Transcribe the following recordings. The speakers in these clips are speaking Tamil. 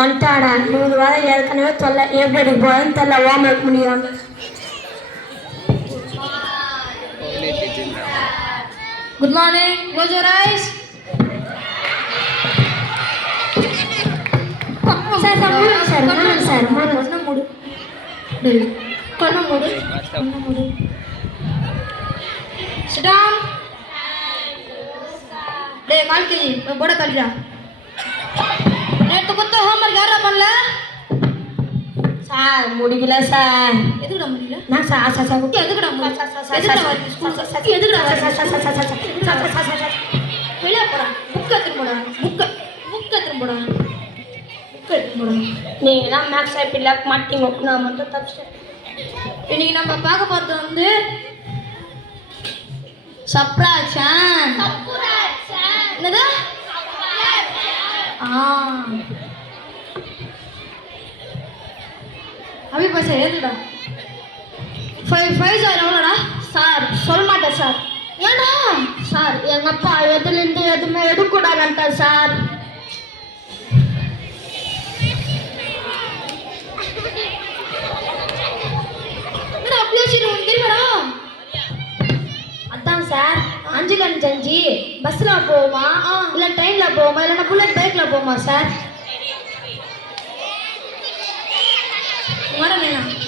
வந்துட்டாடா 100 வாரம் ஏற்கனவே சொல்ல எப்படி போறேன்னு தெரியல ஹோம்ஒர்க் முடியாம. Good morning. Close your eyes. Sir கண்ண மூடு. Sit down. டேய் கால்கேஜி போட கல்டா. நேத்து கொடுத்த ஹோம்வொர்க் யாரா பண்ணல? சார் முடியல சார். எதுக்குடா முடியல? நான் சார் எதுக்குடா முடியல? எதுக்குடா வரீங்க ஸ்கூல்? எதுக்குடா வெளிய போடா. புக் எடுத்து போடா. புக் எடுத்து போடா. நீங்க தான் மேக்ஸ் ஆப்பில மாட்டிங்க நான் மட்டும் தப்பிச்சேன். இன்னைக்கு நம்ம பார்க்க போறது வந்து சப்ராக்ஷன். என்னது? அபி பைசா ஏதுடா? 5 சார் எவ்வளோடா? சார் சொல்ல மாட்டேன் சார். ஏடா? சார் எங்க அப்பா எதுலேருந்து எதுவுமே எடுக்கூடாதுன்ட்டா சார். அதான் சார் 5 பஸ்ல போவோமா இல்ல ட்ரெயின்ல போவோமா இல்லைன்னா புல்லட் பைக்ல போவோமா சார்?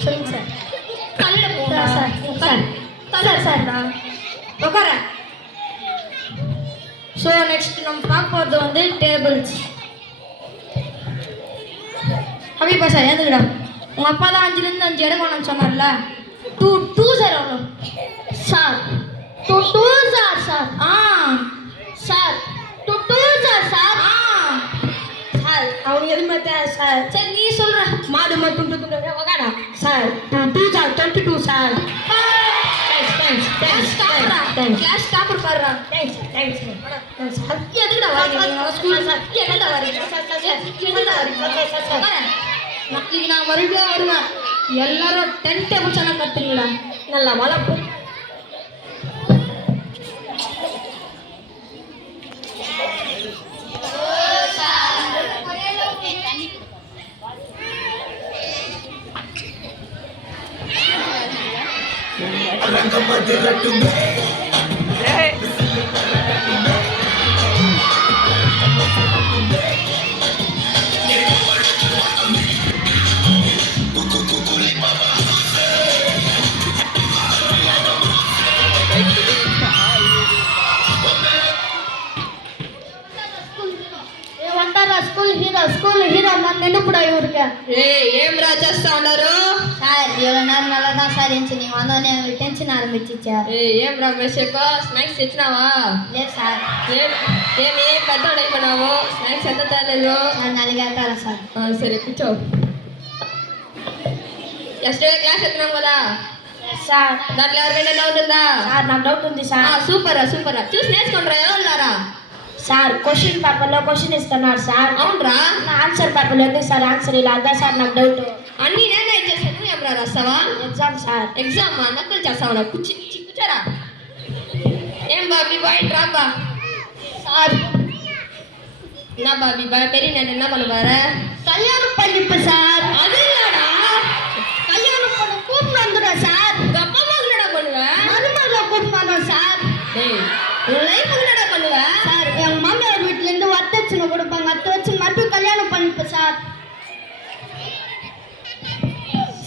சொல்லுங்க சார். தலையில போடா சார் சார் சார் சார்டா உட்கார. ஸோ நெக்ஸ்ட் நம்ம பார்க்க போகிறது வந்து டேபிள்ஸ். ஹபி பாஷா ஏதுக்குடா? உங்கள் அப்பா தான் 5லேருந்து 5 எடுக்கணும்னு சொன்னார்ல. 2 சார் எவ்வளோ? Sir 2 sir sir sir 2 sir sir sir அவனுக்கு எதுவுமே சார். சரி நீ சொல்கிற. மாடு மட்டும் உக்காடா sir 2 sir 22 sir. Class topper பாருடா. Thanks sir. எதுக்குடா வரீங்க ஸ்கூல்? சார் எதுக்குடா வரீங்க? எதுக்குடா வரீங்க? நாளைக்கு நான் மறுபடியும் வருவேன். எல்லாரும் 10 டேபிள்ஸ் எல்லாம் கற்றுங்களா. நல்லா வளர்ப்பு. స్కూల్ హీరో నన్ను ఎన్నుపుడా ఇవరికి ఏం రా చేస్తా ఉన్నారు సార్ ఇవ్వనారు నల్లదా సార్ ఎంచి నీ వందనే టెన్షన్ ఆరంభించా ఏం రా మెషకో స్నాక్స్ తెచ్చినావా లేదు సార్ ఏమి పెద్దోడైపోయినావు స్నాక్స్ ఎంత తేలేదు సార్ నలిగేస్తారా సార్ సరే కూర్చో ఎస్టే క్లాస్ ఎత్తున్నాం కదా సార్ దాంట్లో ఎవరికైనా డౌట్ ఉందా సార్ నాకు డౌట్ ఉంది సార్ సూపర్ చూసి నేర్చుకుంటారా ఎవరున్నారా సార్ క్వశ్చన్ పేపర్లో క్వశ్చన్ ఇస్తున్నారు సార్ అవునరా ఆన్సర్ పేపర్లో ఎందుకు సార్ ఆన్సర్ ఇలా అదా సార్ నాకు డౌట్ అన్నీ నేనే ఇచ్చేసాను ఏమరా రాస్తావా ఎగ్జామ్ సార్ ఎగ్జామ్ నకలు చేస్తావా కూర్చోరా ఏం బాబీ బాయ్ ட்ராப்பா சார் என்ன பாபி பாய் பெரிய நான் என்ன பண்ண பாரு கல்யாணம் பண்ணிப்பு சார் அது இல்லடா கல்யாணம் பண்ண கூப்பிட்டு வந்துடுறேன் சார் அப்பா மகளடா பண்ணுவேன் மருமகளை கூப்பிட்டு வந்தோம் சார் டேய் லைஃப் என்னடா பண்ணுவேன் சார் என் மாமியார் வீட்டுல இருந்து வத்தச்சுன்னு கொடுப்பாங்க அத்தை வச்சு மட்டும் கல்யாணம் பண்ணிப்பேன் சார்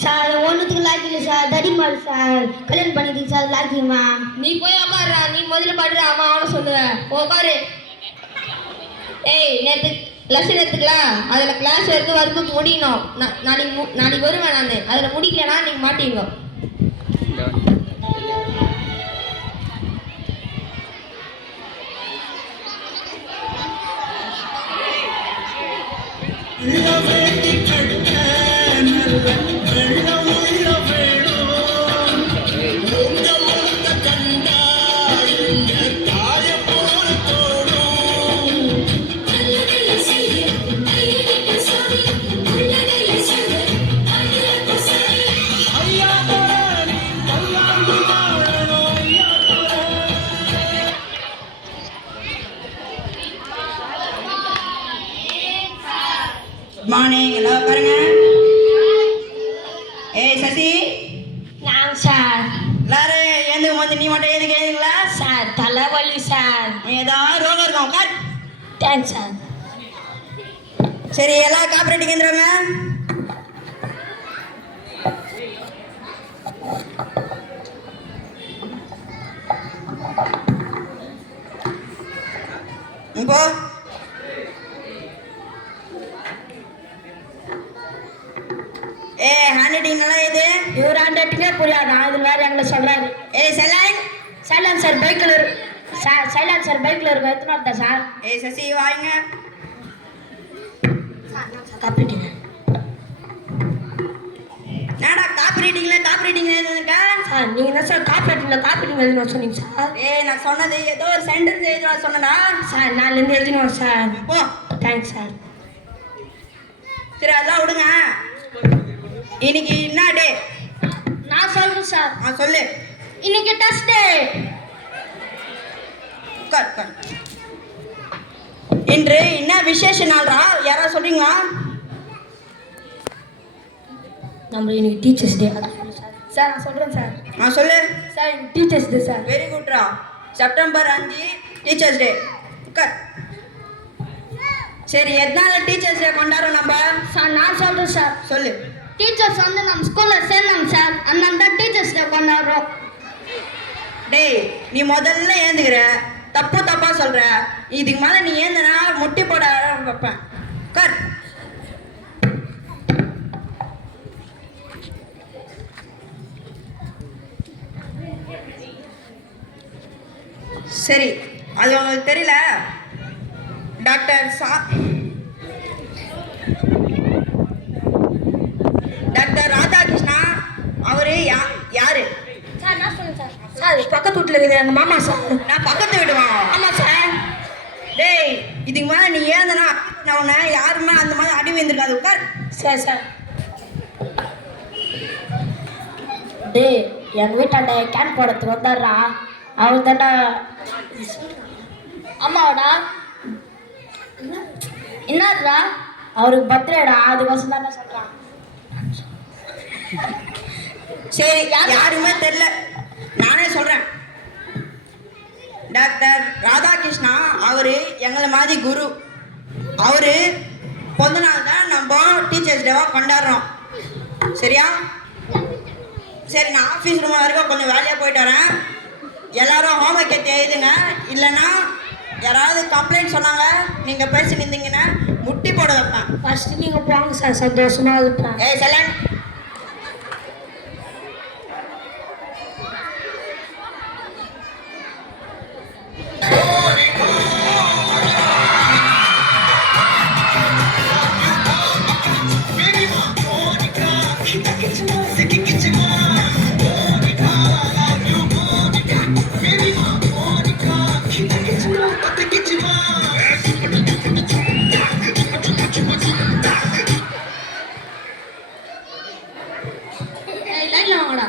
சார் ஒன்றுத்துக்கு லாக்கில சார் தடிமாள் சார் கல்யாணம் பண்ணிக்கிங்க சார் லாக்கிமா நீ போய் உட்காருடா நீ முதல்ல படுற அம்மா அவனை சொல்லுவேன் உட்காரு ஏய் நேற்று லெசன் எடுத்துக்கலாம் அதில் கிளாஸ் எடுத்து வரதுக்கு முடியணும் நாளைக்கு வருவேன் நான் அதில் முடிக்கலன்னா நீங்கள் மாட்டீங்க மார்னிங் எல்லாம் உட்காருங்க. ஏய் சசி, நான் சார். எல்லாரும் எழுந்துக்கும் போது நீ மட்டும் எதுக்கு எழுதுங்களா? சார் தலைவலி சார். ஏதாவது ரோகம் இருக்கும் உட்கார். Thanks sir. சரி எல்லாம் காப்பரேட்டிங் எழுந்துருங்க. இப்போ ஹேண்ட் ரைட்டிங் நல்லா இது. இவர் ஹேண்ட்ரைட்டிங்கே புரியாது, இதில் வேறு எங்களை சொல்கிறாரு. சைலண்ட். சைலன்ஸ் சார் பைக்கில் இருக்கு சார். சைலன்ஸ் சார் பைக்கில் இருக்கு, எத்தனை வருதா சார்? சசி வாங்க. காப்பிட்டீங்க. என்னடா காப்பி ரைட்டிங் எழுதுங்கக்கா? சார் நீங்கள் என்ன சார் காப்பிட்டிங் எழுதணும் சொன்னீங்க சார்? நான் சொன்னது ஏதோ ஒரு சென்டென்ஸ் எழுதுவா சொன்னடா. சார் நாலுலேருந்து எழுதினோம் சார். போ. Thanks sir. சரி அதெல்லாம் விடுங்க. இன்னைக்கு என்ன டே? நான் சொல்கிறேன் சார். சொல்லு. இன்னைக்கு டெஸ்ட் டே. இன்று என்ன விசேஷ நாள்ரா? யாராவது சொல்றீங்களா? நம்ம இன்னைக்கு டீச்சர்ஸ் டே. சார் நான் சொல்கிறேன் சார். சொல்லு. சார் இன்னைக்கு டீச்சர்ஸ் டே சார். வெரி குட்ரா. September 5 teachers day. சரி எதனால டீச்சர்ஸ் டே கொண்டாடுறோம் நம்ம? சார் நான் சொல்கிறேன் சார். சொல்லு. டீச்சர்ஸ் வந்து நம்ம ஸ்கூலில் சேர்ந்தாங்க சார், அதனால தான் டீச்சர்ஸ் டே கொண்டாடுறோம். டேய் நீ முதல்ல ஏந்துக்கிற, தப்பா சொல்ற. இதுக்கு மேலே நீ ஏந்தனா முட்டி போட வைப்பேன். கர். சரி அது உங்களுக்கு தெரியல. டாக்டர் ராதாகிருஷ்ணா அவரு யாரு? சார் நான் சொல்லுங்க சார். சார் பக்கத்து வீட்டில் இருக்கிற எங்கள் மாமா சார். நான் பக்கத்து வீடுவா? ஆமாம் சார். டேய் இதுக்கு மேலே நீ ஏந்தனா நான் உன்னை யாருமே அந்த மாதிரி அடி வந்துருக்காது. உட்கார். சரி சார். டேய் எங்கள் வீட்டாண்ட கேன் போடுறதுக்கு வந்தாடுறா, அவர் தாண்டா அம்மாவாடா. என்னடா அவருக்கு பர்த்டேடா, அதுக்கோசம் தானே சொல்கிறான். சரி யாருமே தெரியல, நானே சொல்றேன். டாக்டர் ராதாகிருஷ்ணா அவரு எங்களை மாதிரி குரு. அவரு பிறந்த நாள் தான் நம்ம டீச்சர்ஸ் டேவா கொண்டாடுறோம். சரியா? சரி நான் ஆஃபீஸ் ரூம் வரைக்கும் கொஞ்சம் வேலையாக போயிட்டு வரேன். எல்லாரும் ஹோம்ஒர்க் எடுத்து எழுதுங்க. இல்லைன்னா யாராவது கம்ப்ளைண்ட் சொன்னாங்க நீங்கள் பேசி நின்றீங்கன்னா முட்டி போட வைப்பேன். ஃபஸ்ட்டு நீங்கள் போங்க சார், சந்தோஷமாக இருப்பேன். சலன். லைன்ல வாங்கடா.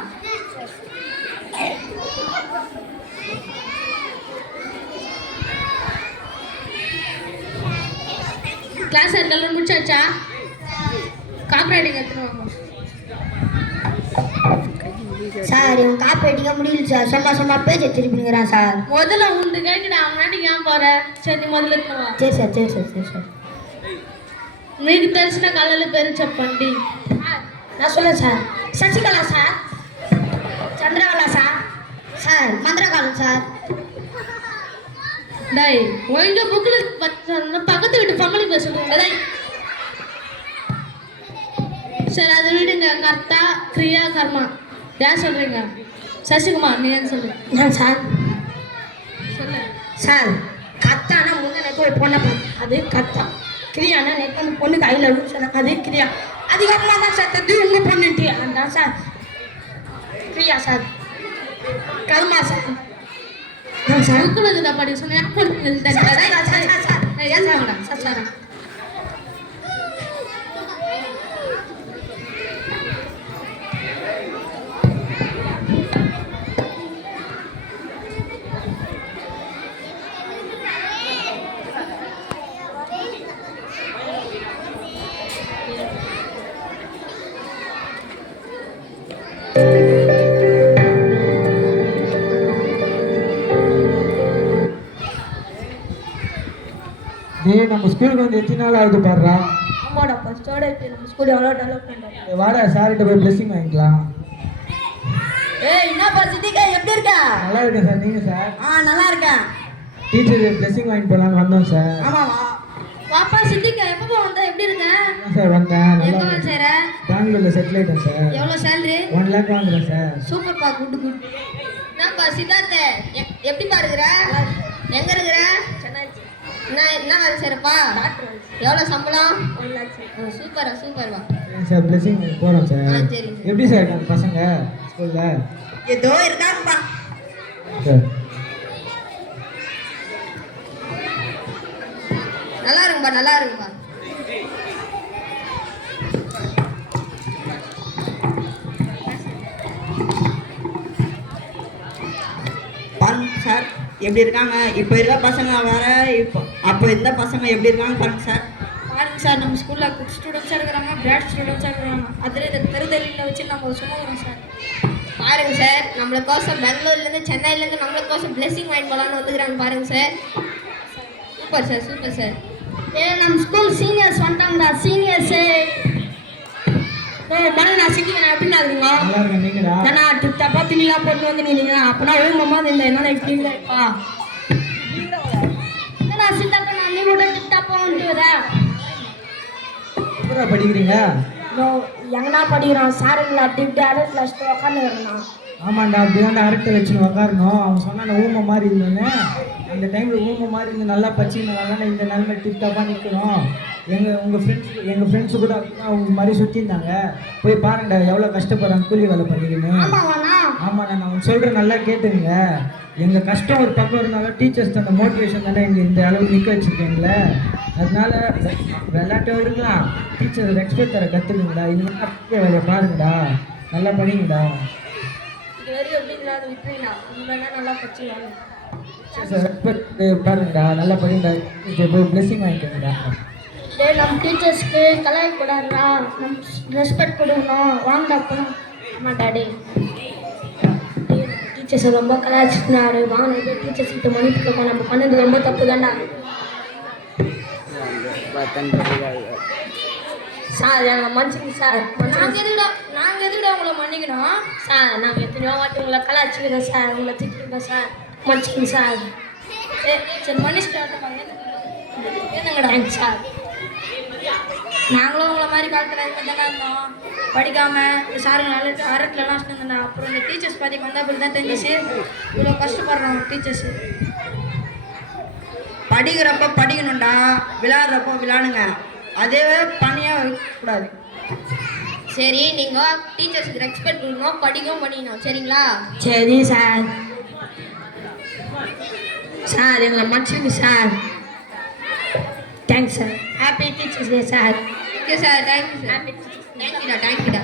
கிளாஸ் இருக்கெல்லாம் முடிச்சாச்சா? காப்பரேட்டிங் எடுத்துன்னு வாங்க. சார் இவன் காப்பி அடிக்க முடியல சார், சும்மா பேஜை திருப்பிங்கிறான் சார். முதல்ல உண்டு கேட்குடா, அவனாடி ஏன் போற? சரி நீ முதல்ல எடுத்துன்னு வா. சரி சார் சரி சார் சரி சார். మీకు తెలిసిన కళల పేరు చెప్పండి. நான் சொல்லேன் sir. Sasikala sir, Chandrakala sir, sir மந்திரகாலம் சார். டேய் ஒழுங்கா புக்கில் பக்கத்து வீட்டு பொங்கலுக்கு பேர் சொல்லுவாங்க. டேய் சரி அதை விடுங்க. கர்த்தா கிரியா கர்மா யார் சொல்றீங்க? சசிகுமார் நீ ஏன் சொல்லு. நான் சார் சொல்லு. சார் கத்தானா முன்னே நேற்று ஒரு பொண்ணை பார்த்து அது கத்தா. கிரியானா நேற்று அந்த பொண்ணு கையில் இருக்குன்னு சொன்னாங்க, அது கிரியா. அதுக்கப்புறமா தான் சார் தெரிஞ்சு உங்கள் பொண்ணுன்ட்டு அதான் சார் கிரியா சார். கர்மா சார். சார் புக்கில் இருக்குதா படி சொன்னேன். ஏன் சாங்கடா சார் சார். டேய் நம்ம ஸ்கூலுக்கு வந்து எத்தனை நாள் ஆகுது பாடுறா. ஆமாடா ஃபர்ஸ்டோட இப்போ நம்ம ஸ்கூல் எவ்வளோ டெவலப்மெண்ட் ஆகும். வாடா சார்கிட்ட போய் பிளெஸிங் வாங்கிக்கலாம். ஏய் என்னப்பா சித்திகா எப்படி இருக்க? நல்லா இருக்கேன் சார். நீங்கள் சார்? நல்லா இருக்கேன். டீச்சர் பிளெஸிங் வாங்கிட்டு போகலான்னு வந்தோம் சார். ஆமாவா? வாப்பா சித்திகா எப்போ வந்தா எப்படி இருக்க? சார் வந்தேன். நல்லா எங்க இருக்கேன். சேர? பெங்களூரில் செட்டில் ஆகிட்டேன் சார். எவ்வளோ சேலரி? 1 lakh வாங்குறேன் சார். சூப்பர்ப்பா, குட் குட். என்னப்பா சித்தார்த்த எப்படி பாருக்குற? எங்க இருக்கிற? என்ன வேலை செய்யறப்பா? எவ்வளோ சம்பளம்? சூப்பரா சூப்பர்வா. சார் பிளெஸிங் போகிறோம் சார். சரி எப்படி சார் இருக்காங்க பசங்க ஸ்கூலில்? ஏதோ இருக்காங்கப்பா. சார் நல்லா இருக்குப்பா, நல்லா இருக்குப்பா. பாருங்க சார் எப்படி இருக்காங்க. இப்போ இருக்க பசங்க வேற, இப்போ அப்போ இருந்த பசங்க எப்படி இருக்காங்க பாருங்க சார். பாருங்க சார், நம்ம ஸ்கூலில் குட் ஸ்டூடெண்ட்ஸாக இருக்கிறாங்க, பேட் ஸ்டூடெண்ட்ஸாக இருக்கிறாங்க. அதில் இந்த தெருதலியில் வச்சு நம்ம சொல்லுவோம் சார். பாருங்க சார், நம்மளுக்கோசம் பெங்களூர்லேருந்து சென்னையிலேருந்து நம்மளுக்கோசம் பிளெஸிங் வாங்கி போகலான்னு வந்துக்கிறாங்க பாருங்க sir. Super sir, super sir. நம்ம ஸ்கூல் சீனியர்ஸ் வந்துட்டாங்கடா, சீனியர்ஸே. நான் சிக்கிங்க எப்படின்னா இருக்குங்க? நல்லா இருக்கேன். நீங்கடா? நான் டிப்டாப்பா துணிலாம் போட்டு வந்து நீங்க அப்பனா ஊங்கம்மா இந்த என்ன இப்படி இல்லைப்பா. என்னடா சித்தாப்பா, நான் நீ கூட டிப்டாப்பா வந்துட்டு வரேன். எப்படா படிக்கிறீங்க? எங்கனா படிக்கிறோம் சாருங்களா டிப்டி அடல் கிளாஸ் உட்காந்து வரணும். ஆமாண்டா, அப்படிதான் அரட்டை வச்சுன்னு உக்காரணும். அவங்க சொன்னா ஊமை மாதிரி இருந்தோன்னு அந்த டைமில் ஊமை மாதிரி இருந்து நல்லா படிச்சுன்னு வரலாம். இந்த நிலைமை டிப்டாப்பாக நிற்கிறோம். எங்கள் ஃப்ரெண்ட்ஸு கூட அவங்க மாதிரி சுற்றிருந்தாங்க. போய் பாருங்கடா எவ்வளோ கஷ்டப்படுறாங்க கூலி வேலை பண்ணிக்கணும். ஆமாண்ணா, நான் அவங்க சொல்கிறேன் நல்லா கேட்டுங்க. எங்கள் கஷ்டம் ஒரு பக்கம் இருந்தாலும் டீச்சர்ஸ் அந்த மோட்டிவேஷன் தானே இந்த அளவுக்கு நிற்க வச்சுருக்கீங்களே. அதனால விளையாட்டும் இருக்கலாம், டீச்சர் ரெஸ்பெக்ட் தர கற்றுக்குங்கடா. இந்த வேலையை பாருங்கடா, நல்லா படிங்கடா. இது வரைக்கும் எப்படிங்களா அது விட்டுறீங்களா? இனிமேல் நல்லா படிச்சுவாங்க. ரெஸ்பெக்ட் பாருங்கடா, நல்லா படிங்கடா. போய் பிளெஸிங் வாங்கிக்கோங்கடா. நம்ம டீச்சர்ஸ்க்கு கலாய்க்கூடாதுடா, நம்ம ரெஸ்பெக்ட் கொடுக்கணும். வாங்கடா போகணும். ஆமாம் டாடி, டீச்சர்ஸை ரொம்ப கலாய்ச்சினாரு. வாங்க டீச்சர்ஸ் கிட்ட மன்னிப்பு கேட்போம். நம்ம பண்ணது ரொம்ப தப்பு தான்டா சார். எங்களை மன்னிச்சுங்க சார். நாங்கள் எதுக்குடா உங்களை மன்னிக்கணும் சார்? நாங்கள் எத்தனையோ வாட்டி உங்களை கலாய்ச்சிக்கிறோம் சார், உங்களை திட்டிருக்கோம் சார். மன்னிச்சுங்க சார். சரி மன்னிச்சுட்டாட்டமா ஏனுங்கடா. Thanks sir. நாங்களும் உங்களை மாதிரி காலத்தில் இது தானே இருந்தோம், படிக்காமல் சாருங்க அரட்டலாம் வச்சுருந்தேன். அப்புறம் இந்த டீச்சர்ஸ் பற்றி வந்த பிறகு தான் தெரிஞ்சிச்சு இவ்வளோ கஷ்டப்படுறாங்க டீச்சர்ஸு. படிக்கிறப்ப படிக்கணும்டா, விளையாடுறப்போ விளையாடுங்க. அதே பண்ணியாக வைக்கக்கூடாது. சரி, நீங்கள் டீச்சர்ஸுக்கு ரெஸ்பெக்ட் கொடுக்கணும், படிக்கவும் பண்ணிக்கணும், சரிங்களா? சரி சார். சார் எங்களை மன்னிச்சுங்க sir. Thanks sir. Happy teachers day sir. Okay sir, thank you sir. தேங்க்யூடா, தேங்க்யூடா.